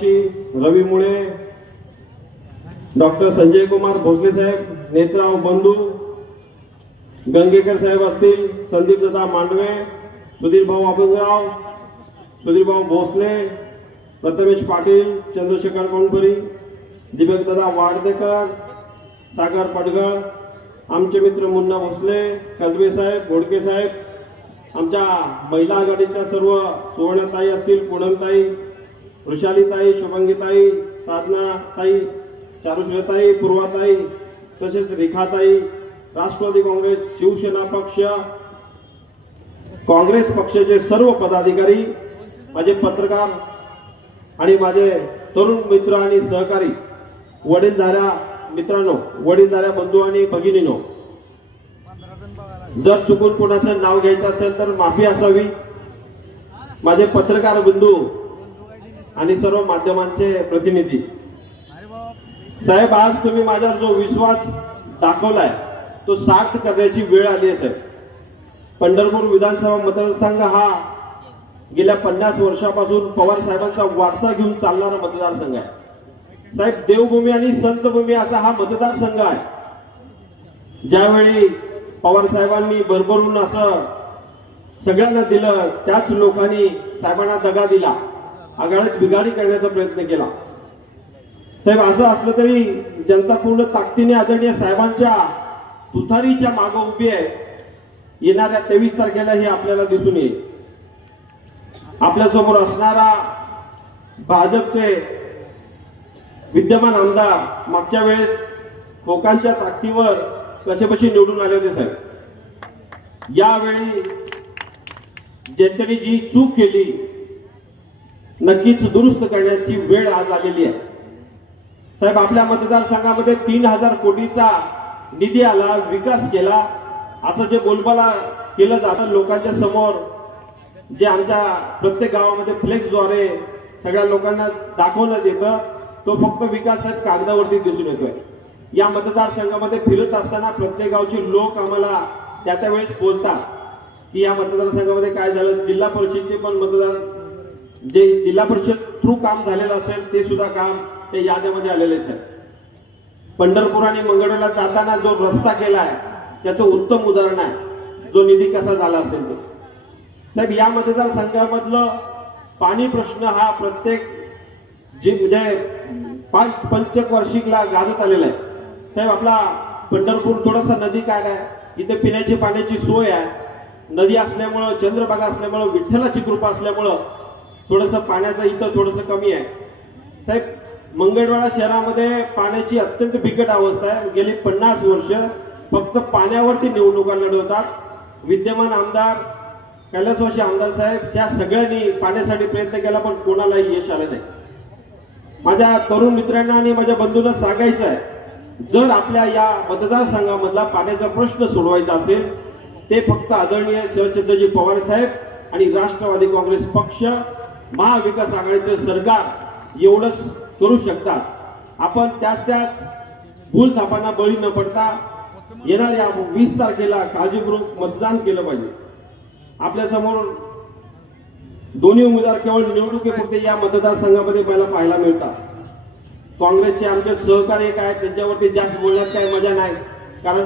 Joshi Ravi Mule doctor Sanjay Kumar Bhosale साहेब नेत्राव बंधू गंगेकर साहेब असतील संदीप दादा मांडवे सुधीर भाऊ अभंगराव सुधीरभाऊ भोसले प्रथमेश पाटील चंद्रशेखर कोणपुरी दीपक दादा वाडदेकर सागर पडगळ आमचे मित्र मुन्ना भोसले कसबे साहेब घोडके साहेब आमच्या महिला आघाडीच्या सर्व सुवर्णताई असतील पूनमताई वृषालीताई शुभंगीताई साधनाताई चारुश्रीताई पूर्वाताई तसेच रेखाताई राष्ट्रवादी काँग्रेस शिवसेना पक्ष काँग्रेस पक्षाचे सर्व पदाधिकारी माझे पत्रकार आणि माझे तरुण मित्र आणि सहकारी वडीलधाऱ्या मित्रांनो वडीलधाऱ्या बंधू आणि भगिनीनो जर चुकून कोणाचं नाव घ्यायचं असेल तर माफी असावी. माझे पत्रकार बंधू आणि सर्व माध्यमांचे प्रतिनिधी. साहेब आज तुम्ही माझ्यावर जो विश्वास दाखवलाय तो सार्थ करण्याची वेळ आली आहे साहेब. पंढरपूर विधानसभा मतदारसंघ हा गेल्या पन्नास वर्षापासून पवार साहेबांचा वारसा घेऊन चालणारा मतदारसंघ आहे. साहेब देवभूमी आणि संतभूमी असा हा मतदारसंघ आहे. ज्यावेळी पवार साहेबांनी भरभरून असं सगळ्यांना दिलं त्याच लोकांनी साहेबांना दगा दिला. आघाडीत बिघाडी करण्याचा प्रयत्न केला. साहेब असं असलं तरी जनता पूर्ण ताकदीने आदरणीय साहेबांच्या तुतारीच्या मागे उभी आहे. येणाऱ्या तेवीस तारखेला हे आपल्याला दिसून येईल. आपल्यासमोर असणारा भाजपचे विद्यमान आमदार मागच्या वेळेस लोकांच्या ताकदीवर कसे निवडून आले होते साहेब. यावेळी जनतेने जी चूक केली नक्कीच दुरुस्त करण्याची वेळ आज आलेली आहे. साहेब आपल्या मतदारसंघामध्ये तीन हजार कोटीचा निधी आला विकास केला. असं जे बोलबाला केलं जातं लोकांच्या समोर जे आमच्या प्रत्येक गावामध्ये फ्लेक्सद्वारे सगळ्या लोकांना दाखवण्यात येतं तो फक्त विकास साहेब कागदावरती दिसून येतोय. या मतदारसंघामध्ये फिरत असताना प्रत्येक गावचे लोक आम्हाला त्या त्या वेळेस बोलतात की या मतदारसंघामध्ये काय झालं? जिल्हा परिषदचे पण मतदार जे जिल्हा परिषद थ्रू काम झालेलं असेल ते सुद्धा काम ते याद्यामध्ये आलेले असेल पंढरपूर आणि मंगळवेला जाताना जो रस्ता केला आहे त्याचं उत्तम उदाहरण आहे. जो निधी कसा झाला असेल तो. साहेब या मतदारसंघामधलं पाणी प्रश्न हा प्रत्येक जे म्हणजे पाच पंचवार्षिकला गाजत आलेला आहे. साहेब आपला पंढरपूर थोडासा नदी काढ आहे. इथे पिण्याची पाण्याची सोय आहे. नदी असल्यामुळं चंद्रभागा असल्यामुळं विठ्ठलाची कृपा असल्यामुळं थोडंसं पाण्याचं इथं थोडंसं कमी आहे. साहेब मंगळवाडा शहरामध्ये पाण्याची अत्यंत बिकट अवस्था आहे. गेली पन्नास वर्ष फक्त पाण्यावरती निवडणुका लढवतात. विद्यमान आमदार कैलासवासी आमदार साहेब या सगळ्यांनी पाण्यासाठी प्रयत्न केला पण कोणालाही यश आलं नाही. माझ्या तरुण मित्रांना आणि माझ्या बंधूंना सांगायचं आहे जर आपल्या या मतदारसंघामधला पाण्याचा प्रश्न सोडवायचा असेल ते फक्त आदरणीय शरदचंद्रजी पवार साहेब आणि राष्ट्रवादी काँग्रेस पक्ष महाविकास आघाडीचं सरकार एवढंच करू शकतात. आपण त्याच त्याच भूल थापांना बळी न पडता येणाऱ्या वीस तारखेला काळजीपूर्वक मतदान केलं पाहिजे. आपल्यासमोर दोन्ही उमेदवार केवळ निवडणुकीपुरते या मतदारसंघामध्ये मला पाहायला मिळतात. काँग्रेसचे आमचे सहकार्य काय त्यांच्यावरती जास्त बोलण्यात काही मजा नाही. कारण